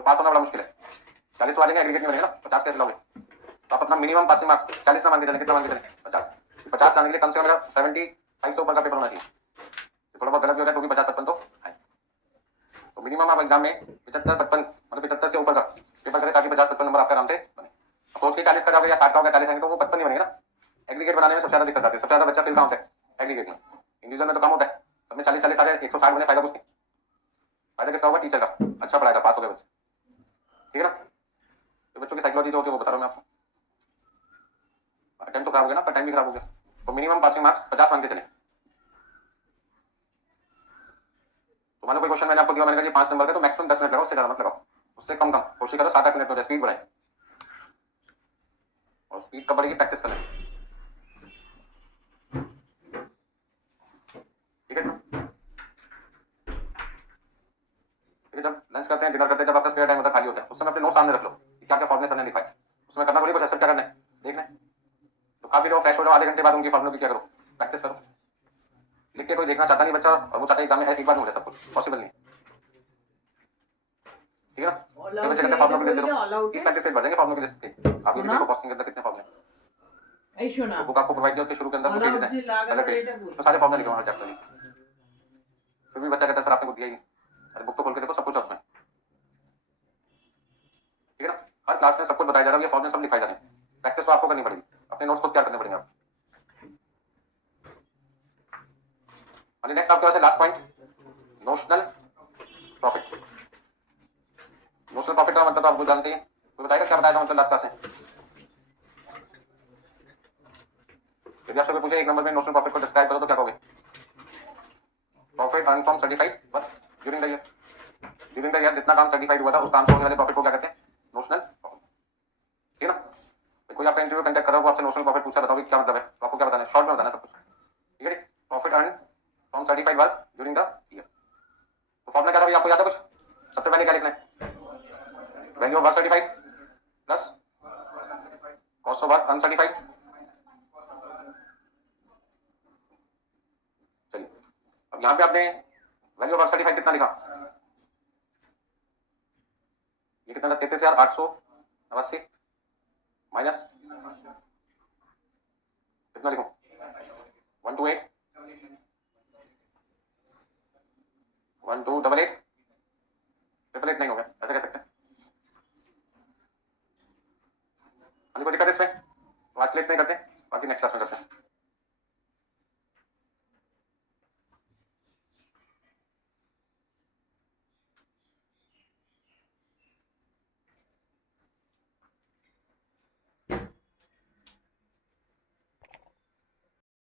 तो पास होना बड़ा मुश्किल है। 40 वाले का एग्रीगेट नहीं बनेगा ना, 50 कैसे लाओगे? तो आप अपना मिनिमम पासिंग मार्क्स 40 ना मान के चलें, कितना मान के चलें? 50 लाने के लिए कम से कम मेरा 75 से ऊपर का पेपर होना चाहिए। थोड़ा बहुत गलत भी हो जाए तो भी 50-55 तो है। तो मिनिमम आप एग्जाम में 75-55 मतलब 75 से ऊपर का पेपर करें ताकि 50-55 नंबर आपके आराम से बने। सोच के 40 का जाओगे या 60 का होगा, 40 आएंगे तो वो 55 नहीं बनेगा ना। एग्रीगेट बनाने में सबसे ज्यादा दिक्कत आती है, सबसे ज्यादा बच्चा फिर कहाँ होता है? एग्रीगेट में। इंडिविजुअल में तो कम होता है, सब में 40-40 आ जाए, 160 बने, फायदा कुछ नहीं। फायदा किसका होगा? टीचर का, अच्छा पढ़ाया था, पास हो गए बच्चे, ठीक है ना। तो बच्चों की साइकोलॉजी जो होती है वो बता रहा हूँ मैं आपको। अटेम्प्ट तो खराब हो गया ना, पर टाइम भी खराब हो गया। तो मिनिमम पासिंग मार्क्स 50 मान के चले। तो मान लो कोई क्वेश्चन मैंने आपको दिया, मैंने कहा 5 नंबर का, तो मैक्सिमम 10 मिनट लगाओ, उससे ज्यादा मत लगाओ, उससे कम कोशिश करो 7-8 मिनट में स्पीड बढ़ाए। और स्पीड कब बढ़ेगी? प्रैक्टिस करें, ठीक है ना। जब लंच करते हैं, डिनर करते हैं, जब आपका स्पेयर टाइम होता है, खाली होता है, उस समय अपने नोट सामने रख लो कि क्या क्या फॉर्मूले सर ने लिखा है। उसमें करना पड़ेगा कुछ, असर क्या करना है देखना है। तो खा पी लो, फ्रेश हो जाओ, आधे घंटे बाद उनकी फॉर्मूले की क्या करो, प्रैक्टिस करो। लिख के कोई देखना चाहता नहीं बच्चा, और वो चाहता है एग्जाम में एक बार में हो जाए सब कुछ, पॉसिबल नहीं, ठीक है ना। बच्चे कहते हैं फॉर्मूले की लिस्ट दो, 30-35 पेज भर जाएंगे फॉर्मूले की लिस्ट पे। आप ये भी देखो कॉस्टिंग के अंदर कितने फॉर्मूले। तो बुक आपको प्रोवाइड किया, उसके शुरू के अंदर 2 पेजेस हैं, पहले पेज तो सारे फॉर्मूले लिखे हर चैप्टर में। फिर भी बच्चा कहता है सर आपने कुछ दिया ही नहीं। अरे बुक तो खोल के देखो, सब कुछ उसमें, ठीक है ना। हर क्लास में सब कुछ बताया जा रहा है, ये फॉर्मूले सब लिखाए जा रहे हैं। प्रैक्टिस तो आपको करनी पड़ेगी, अपने नोट्स को तैयार करने पड़ेंगे आपको। और नेक्स्ट आपके पास है last point, notional profit. Notional profit का मतलब आपको जानते हैं, कोई बताएगा क्या बताया था मतलब लास्ट क्लास में? यदि आपसे कोई पूछे 1 नंबर में नोशनल प्रॉफिट को डिस्क्राइब करो तो क्या कहोगे? Profit earn from certified work during the year. During the year जितना काम सर्टिफाइड हुआ था उसका आंसर होने वाले प्रॉफिट को क्या कहते हैं? नोशनल प्रॉफिट, ठीक है ना। कोई आपका इंटरव्यू कंडक्ट कर रहा हो, वो आपसे नोशनल प्रॉफिट पूछा, बताओगे क्या मतलब है, तो आपको क्या बताना है? शॉर्ट में बताना सब कुछ, ठीक है। Profit earn from certified work during the year. तो फॉर्मूला क्या था भैया, आपको याद है कुछ? सबसे पहले क्या लिखना है? Value of work certified plus cost of work uncertified. चलिए अब यहाँ पे आपने वैल्यू ऑफ वर्क सर्टिफाइड कितना लिखा? ये कितना था? 33,889 माइनस कितना लिखूं? 128 1288